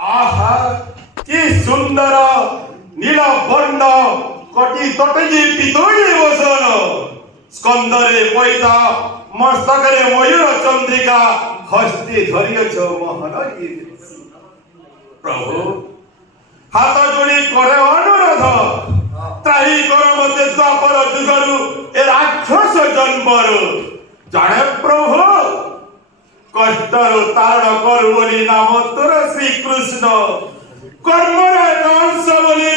আহা কি সুন্দর নীল বর্ণ কটি তটে পিতৈ বসন স্কন্দরে পৈতা মস্তকরে ময়ূর চন্দ্রিকা হস্তে ধরিয়েছ মোহন প্রভু হাত যোড়ি করে অনুরোধ ত্রাহি কর মতে দ্বাপর যুগরু এ রাক্ষস জন্মরু জানে প্রভু কষ্টরু তারণ করু বলি নাম তোর শ্রীকৃষ্ণ কর্মর অংশ বলি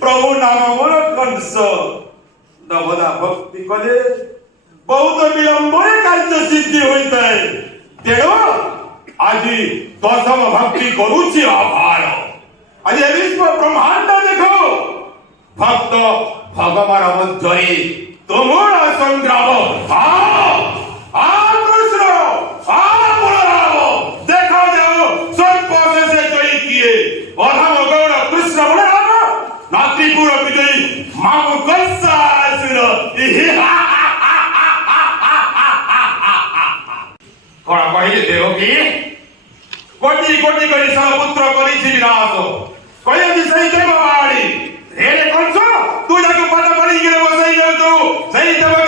প্রভু নাম মোর কংস নবদা ভক্তি কলে বহুত বিলম্বরে কার্য সিদ্ধি হইতায় তেণু আজি দশম ভক্তি করুছি আভার আজি এ বিশ্ব ব্রহ্মাণ্ড দেখো ভক্ত ভগবান মধ্যে তোমর সংগ্রাম কৃষ্ণ বলরাম দেখা যাও সর্প শেষে জয়ী কিয়ে অধম গৌড় কৃষ্ণ বলরাম নাতিপুর বিজয়ী মামু কংসাসুর কোন কহিলে দেব কি কোটি কোটি করে সহপুত্র করেছি বিনাশ কয়েদি সেই দেব বাড়ি রে কংস তুই যাকে পাতা পড়ি গেলে বসাই যাও সেই দেব